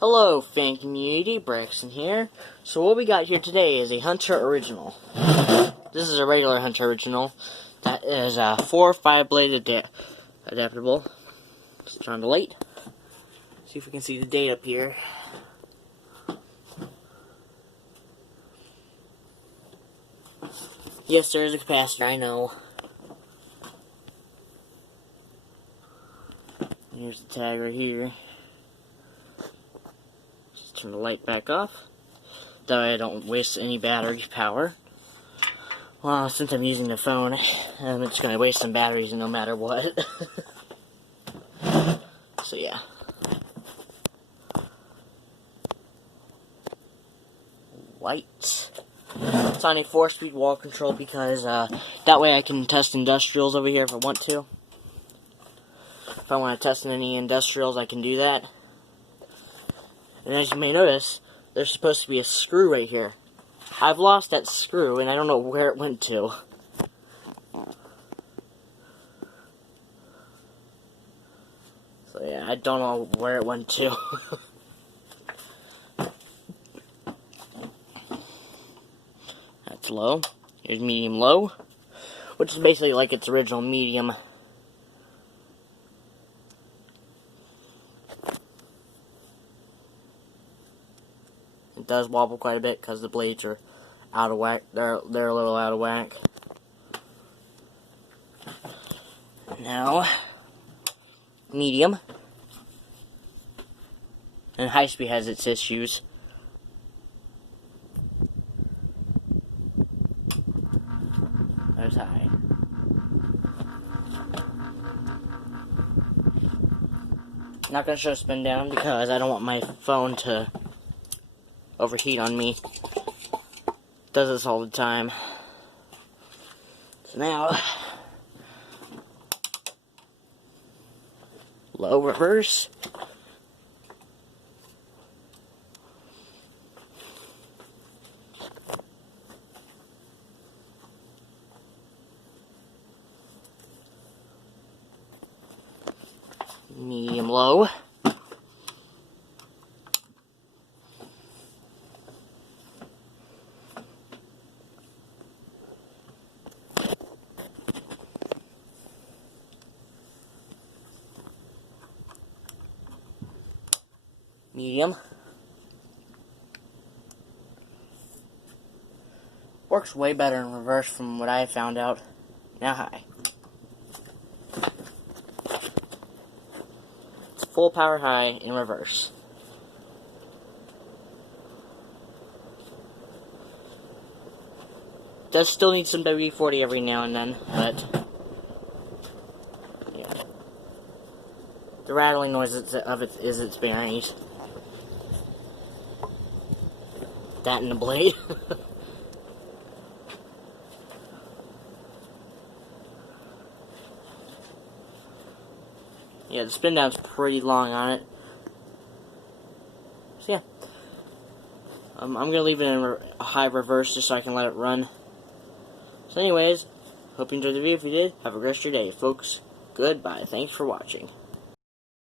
Hello, fan community, Braxton here. So what we got here today is a Hunter Original. This is a regular Hunter Original that is a 4 or 5 blade adaptable. Let's turn on the light. See if we can see the date up here. Yes, there is a capacitor, I know. Here's the tag right here. Just turn the light back off. That way I don't waste any battery power. Well, since I'm using the phone, I'm just going to waste some batteries no matter what. So yeah. Light. It's on a 4-speed wall control because that way I can test industrials over here if I want to. If I want to test any industrials, I can do that. And as you may notice, there's supposed to be a screw right here. I've lost that screw, and I don't know where it went to. So yeah, I don't know where it went to. That's low. Here's medium low, which is basically like its original medium. It does wobble quite a bit because the blades are out of whack. They're a little out of whack. Now, medium. And high speed has its issues. There's high. Not gonna show spin down because I don't want my phone to overheat on me. Does this all the time. So now, low reverse. Medium low. Medium. Works way better in reverse from what I found out. Now high. It's full power high in reverse. Does still need some WD-40 every now and then, but yeah. The rattling noise of it is its bearings. That and the blade. Yeah, the spin down's pretty long on it. So yeah. I'm going to leave it in a high reverse just so I can let it run. So anyways, hope you enjoyed the video. If you did, have a great rest of your day, folks. Goodbye. Thanks for watching.